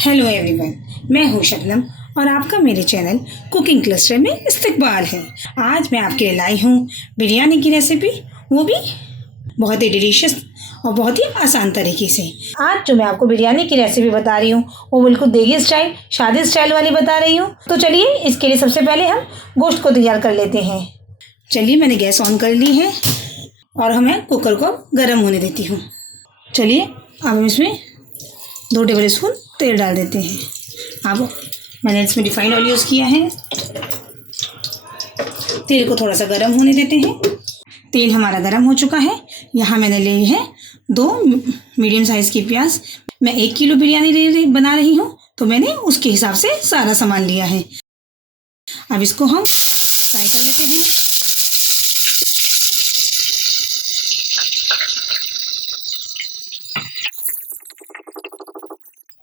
Hello everyone, मैं हूँ शबनम और आपका मेरे चैनल कुकिंग क्लस्टर में इस्तकबाल है। आज मैं आपके लिए लाई हूँ बिरयानी की रेसिपी, वो भी बहुत ही डिलीशियस और बहुत ही आसान तरीके से। आज जो मैं आपको बिरयानी की रेसिपी बता रही हूँ वो बिल्कुल देगी स्टाइल, शादी स्टाइल वाली बता रही हूँ। तो चलिए इसके लिए सबसे पहले हम गोश्त को तैयार कर लेते हैं। चलिए मैंने गैस ऑन कर ली है और हमें कुकर को गर्म होने देती हूँ। चलिए अब हम इसमें 2 टेबल स्पून तेल डाल देते हैं। अब मैंने इसमें रिफाइंड ऑयल यूज़ किया है। तेल को थोड़ा सा गर्म होने देते हैं। तेल हमारा गर्म हो चुका है। यहाँ मैंने लिए है 2 मीडियम साइज़ की प्याज। मैं 1 किलो बिरयानी बना रही हूँ तो मैंने उसके हिसाब से सारा सामान लिया है। अब इसको हम फ्राई कर लेते हैं।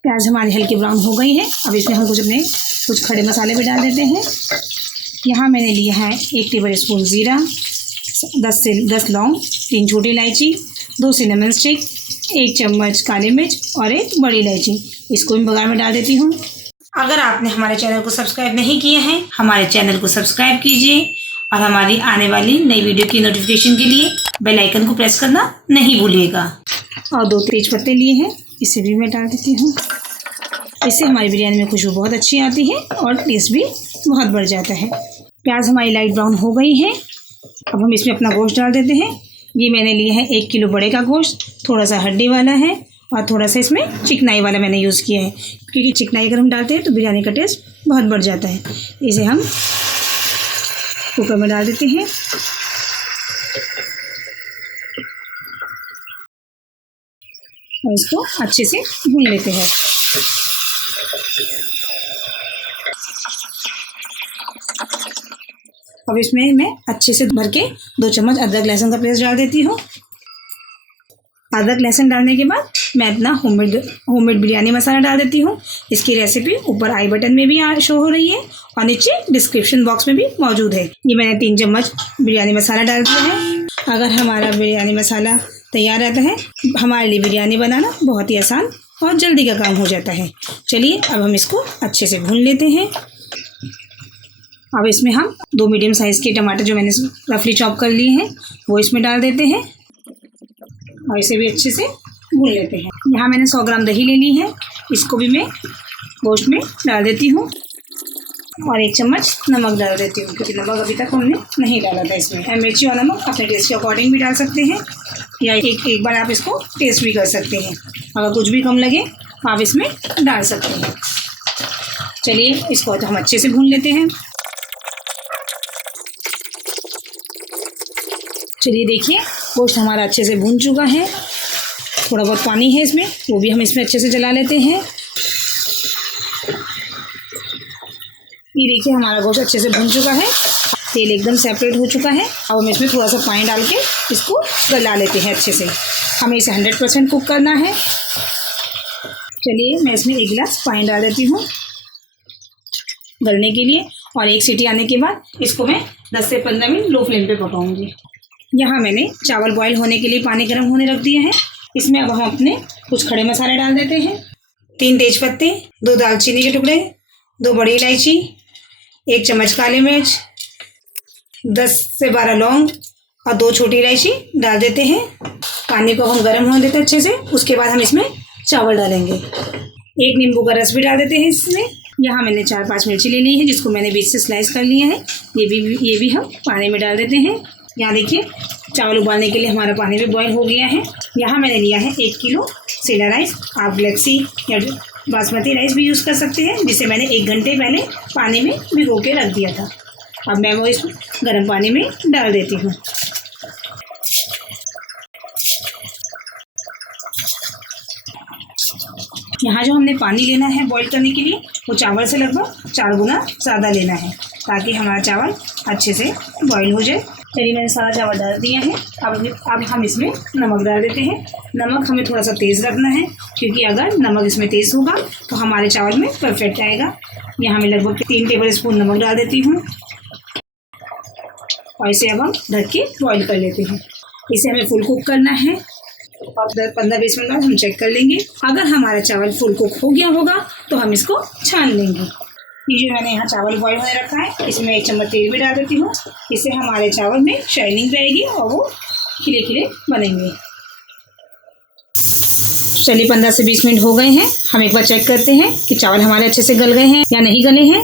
प्याज हमारी हल्की ब्राउन हो गई है। अब इसमें हम कुछ खड़े मसाले भी डाल देते हैं। यहाँ मैंने लिया है 1 टेबल स्पून ज़ीरा, 10 लौंग, 3 छोटी इलायची, 2 सिनेमन स्टिक, 1 चम्मच काली मिर्च और 1 बड़ी इलायची। इसको भी बघार में डाल देती हूँ। अगर आपने हमारे चैनल को सब्सक्राइब नहीं किया है, हमारे चैनल को सब्सक्राइब कीजिए और हमारी आने वाली नई वीडियो की नोटिफिकेशन के लिए बेल आइकन को प्रेस करना नहीं भूलिएगा। और 2 तेज पत्ते लिए हैं, इसे भी मैं डाल देती हूँ। इससे हमारी बिरयानी में खुशबू बहुत अच्छी आती है और टेस्ट भी बहुत बढ़ जाता है। प्याज हमारी लाइट ब्राउन हो गई है। अब हम इसमें अपना गोश्त डाल देते हैं। ये मैंने लिया है 1 किलो बड़े का गोश्त, थोड़ा सा हड्डी वाला है और थोड़ा सा इसमें चिकनाई वाला मैंने यूज़ किया है, क्योंकि चिकनाई अगर हम डालते हैं तो बिरयानी का टेस्ट बहुत बढ़ जाता है। इसे हम कुकर में डाल देते हैं। और इसको अच्छे से भून लेते हैं। अब इसमें मैं अच्छे से भर के 2 चम्मच अदरक लहसुन का पेस्ट डाल देती हूँ। अदरक लहसुन डालने के बाद मैं अपना होममेड बिरयानी मसाला डाल देती हूँ। इसकी रेसिपी ऊपर आई बटन में भी शो हो रही है और नीचे डिस्क्रिप्शन बॉक्स में भी मौजूद है। ये मैंने 3 चम्मच बिरयानी मसाला डाल दिया है। अगर हमारा बिरयानी मसाला तैयार रहता है, हमारे लिए बिरयानी बनाना बहुत ही आसान और जल्दी का काम हो जाता है। चलिए अब हम इसको अच्छे से भून लेते हैं। अब इसमें हम 2 मीडियम साइज़ के टमाटर जो मैंने रफली चॉप कर लिए हैं वो इसमें डाल देते हैं और इसे भी अच्छे से भून लेते हैं। यहाँ मैंने 100 ग्राम दही ले ली है, इसको भी मैं गोश्त में डाल देती हूँ और 1 चम्मच नमक डाल देती हूँ, क्योंकि नमक अभी तक हमने नहीं डाला था इसमें। मिर्ची और नमक अपने टेस्ट के अकॉर्डिंग भी डाल सकते हैं या एक बार आप इसको टेस्ट भी कर सकते हैं। अगर कुछ भी कम लगे तो आप इसमें डाल सकते हैं। चलिए इसको तो हम अच्छे से भून लेते हैं। चलिए देखिए गोश्त हमारा अच्छे से भून चुका है। थोड़ा बहुत पानी है इसमें, वो भी हम इसमें अच्छे से जला लेते हैं। ये देखिए हमारा गोश्त अच्छे से भून चुका है, तेल एकदम सेपरेट हो चुका है। अब हम इसमें थोड़ा सा पानी डाल के इसको गला लेते हैं अच्छे से। हमें इसे 100% कुक करना है। चलिए मैं इसमें 1 गिलास पानी डाल देती हूँ गलने के लिए और 1 सीटी आने के बाद इसको मैं 10 से 15 मिनट लो फ्लेम पे पकाऊंगी। यहाँ मैंने चावल बॉईल होने के लिए पानी गर्म होने रख दिया है। इसमें अब हम अपने कुछ खड़े मसाले डाल देते हैं। 3 तेज पत्ते, 2 दालचीनी के टुकड़े, 2 बड़ी इलायची, 1 चम्मच काली मिर्च, 10 से 12 लौंग और 2 छोटी इलायची डाल देते हैं। पानी को हम गर्म होने देते हैं अच्छे से। उसके बाद हम इसमें चावल डालेंगे। 1 नींबू का रस भी डाल देते हैं इसमें। यहाँ मैंने 4-5 मिर्ची ले ली है, जिसको मैंने बीच से स्लाइस कर लिया है। ये भी हम पानी में डाल देते हैं। यहाँ देखिए चावल उबालने के लिए हमारा पानी भी बॉईल हो गया है। यहाँ मैंने लिया है 1 किलो सेला राइस। आप ब्लैक सी या बासमती राइस भी यूज़ कर सकते हैं, जिसे मैंने 1 घंटे पहले पानी में भिगो के रख दिया था। अब मैं वो इस गर्म पानी में डाल देती हूँ। यहाँ जो हमने पानी लेना है बॉईल करने के लिए, वो चावल से लगभग 4 गुना ज़्यादा लेना है, ताकि हमारा चावल अच्छे से बॉईल हो जाए। चलिए मैंने सारा चावल डाल दिया है। अब हम इसमें नमक डाल देते हैं। नमक हमें थोड़ा सा तेज़ रखना है, क्योंकि अगर नमक इसमें तेज़ होगा तो हमारे चावल में परफेक्ट आएगा। यहाँ मैं लगभग 3 टेबल स्पून नमक डाल देती हूँ। और इसे अब हम ढक के बॉईल कर लेते हैं। इसे हमें फुल कुक करना है और 15-20 मिनट बाद हम चेक कर लेंगे। अगर हमारा चावल फुल कुक हो गया होगा तो हम इसको छान लेंगे। ये जो मैंने यहाँ चावल बॉईल होने रखा है, इसमें 1 चम्मच तेल भी डाल देती हूँ। इससे हमारे चावल में शाइनिंग रहेगी और वो खिले खिले बनेंगे। चलिए 15 से 20 मिनट हो गए हैं। हम एक बार चेक करते हैं कि चावल हमारे अच्छे से गल गए हैं या नहीं गले हैं।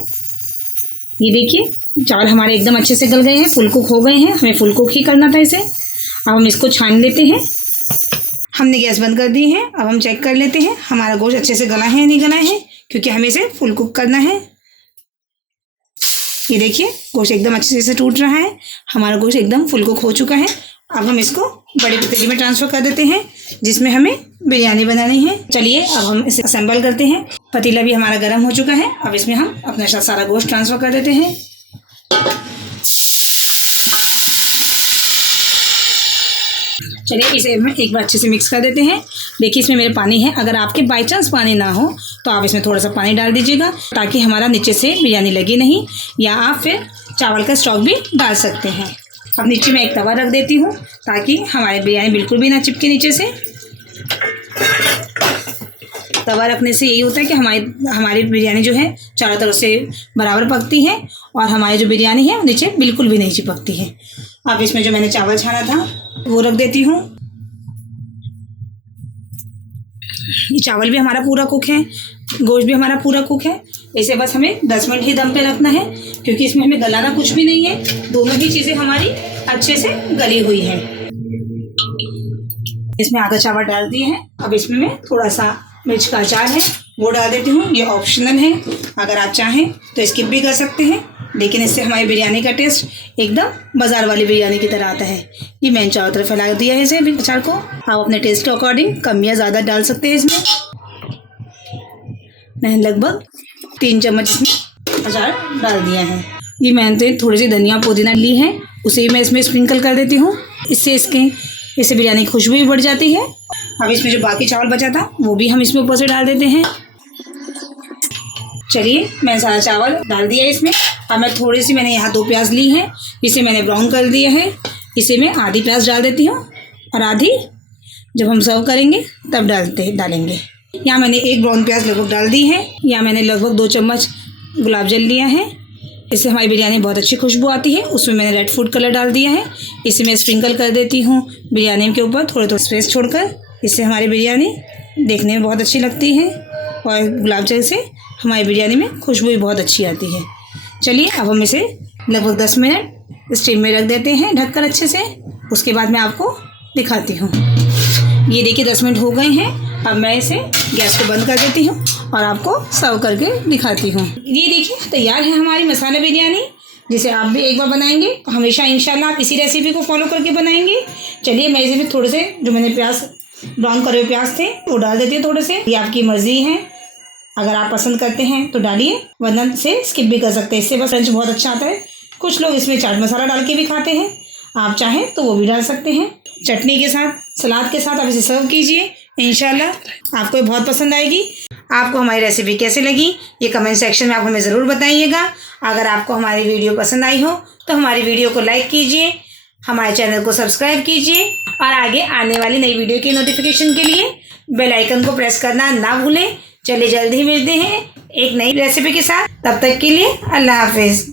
ये देखिए चावल हमारे एकदम अच्छे से गल गए हैं, फुल कुक हो गए हैं। हमें फुल कुक ही करना था इसे। अब हम इसको छान लेते हैं। हमने गैस बंद कर दी है। अब हम चेक कर लेते हैं हमारा गोश्त अच्छे से गला है या नहीं गला है, क्योंकि हमें इसे फुल कुक करना है। ये देखिए गोश्त एकदम अच्छे से टूट रहा है। हमारा गोश्त एकदम फुल कुक हो चुका है। अब हम इसको बड़े पतीले में ट्रांसफ़र कर देते हैं जिसमें हमें बिरयानी बनानी है। चलिए अब हम इसे असेंबल करते हैं। पतीला भी हमारा गर्म हो चुका है। अब इसमें हम अपना सारा गोश्त ट्रांसफ़र कर देते हैं। चलिए इसे हम एक बार अच्छे से मिक्स कर देते हैं। देखिए इसमें मेरे पानी है। अगर आपके बाई चांस पानी ना हो तो आप इसमें थोड़ा सा पानी डाल दीजिएगा ताकि हमारा नीचे से बिरयानी लगे नहीं, या आप फिर चावल का स्टॉक भी डाल सकते हैं। अब नीचे मैं एक तवा रख देती हूँ ताकि हमारी बिरयानी बिल्कुल भी ना चिपके नीचे से। तवा रखने से यही होता है कि हमारी बिरयानी जो है चारों तरफ से बराबर पकती है और हमारी जो बिरयानी है नीचे बिल्कुल भी नहीं चिपकती है। अब इसमें जो मैंने चावल छाना था वो रख देती हूँ। ये चावल भी हमारा पूरा कुक है, गोश्त भी हमारा पूरा कुक है। इसे बस हमें 10 मिनट ही दम पे रखना है, क्योंकि इसमें हमें गलाना कुछ भी नहीं है। दोनों ही चीज़ें हमारी अच्छे से गली हुई है। इसमें आधा चावल डाल दिए हैं। अब इसमें मैं थोड़ा सा मिर्च का अचार है वो डाल देती हूँ। ये ऑप्शनल है, अगर आप चाहें तो स्किप भी कर सकते हैं, लेकिन इससे हमारी बिरयानी का टेस्ट एकदम बाज़ार वाली बिरयानी की तरह आता है। ये मैंने चारों तरफ फैला दिया है इसे अचार को। आप अपने टेस्ट के अकॉर्डिंग कम या ज़्यादा डाल सकते हैं। इसमें मैंने लगभग 3 चम्मच इसमें अचार डाल दिया है। ये मैंने थोड़ी सी धनिया पुदीना ली है, उसे भी मैं इसमें स्प्रिंकल कर देती हूँ। इससे बिरयानी की खुशबू भी बढ़ जाती है। अब इसमें जो बाकी चावल बचा था वो भी हम इसमें ऊपर से डाल देते हैं। चलिए मैं सारा चावल डाल दिया इसमें। अब मैं थोड़ी सी मैंने यहाँ 2 प्याज ली हैं, इसे मैंने ब्राउन कर दिया है। इसे मैं आधी प्याज डाल देती हूँ और आधी जब हम सर्व करेंगे तब डालेंगे। यहाँ मैंने 1 ब्राउन प्याज लगभग डाल दी है। यहाँ मैंने लगभग 2 चम्मच गुलाब जल लिया है। इससे हमारी बिरयानी बहुत अच्छी खुशबू आती है। उसमें मैंने रेड फूड कलर डाल दिया है। इसे मैं स्प्रिंकल कर देती हूँ बिरयानी के ऊपर थोड़ा स्पेस छोड़कर। इससे हमारी बिरयानी देखने में बहुत अच्छी लगती है और गुलाब जल से हमारी बिरयानी में खुशबू भी बहुत अच्छी आती है। चलिए अब हम इसे लगभग 10 मिनट स्टीम में रख देते हैं ढककर अच्छे से। उसके बाद मैं आपको दिखाती हूँ। ये देखिए 10 मिनट हो गए हैं। अब मैं इसे गैस को बंद कर देती हूँ और आपको सर्व करके दिखाती हूँ। ये देखिए तैयार है हमारी मसाला बिरयानी, जिसे आप भी एक बार बनाएंगे तो हमेशा इंशाल्लाह आप इसी रेसिपी को फॉलो करके बनाएंगे। चलिए मैं इसे भी थोड़े से जो मैंने प्याज ब्राउन करे हुए प्याज थे वो डाल देती हूँ थोड़े से। ये आपकी मर्जी है, अगर आप पसंद करते हैं तो डालिए, वरना से स्किप भी कर सकते हैं। इससे बस क्रंच बहुत अच्छा आता है। कुछ लोग इसमें चाट मसाला डाल के भी खाते हैं, आप चाहें तो वो भी डाल सकते हैं। चटनी के साथ, सलाद के साथ आप इसे सर्व कीजिए, इंशाल्लाह आपको ये बहुत पसंद आएगी। आपको हमारी रेसिपी कैसे लगी ये कमेंट सेक्शन में आप हमें ज़रूर बताइएगा। अगर आपको हमारी वीडियो पसंद आई हो तो हमारी वीडियो को लाइक कीजिए, हमारे चैनल को सब्सक्राइब कीजिए और आगे आने वाली नई वीडियो की नोटिफिकेशन के लिए बेल आइकन को प्रेस करना ना भूलें। चलिए जल्द ही मिलते हैं एक नई रेसिपी के साथ। तब तक के लिए अल्लाह हाफिज़।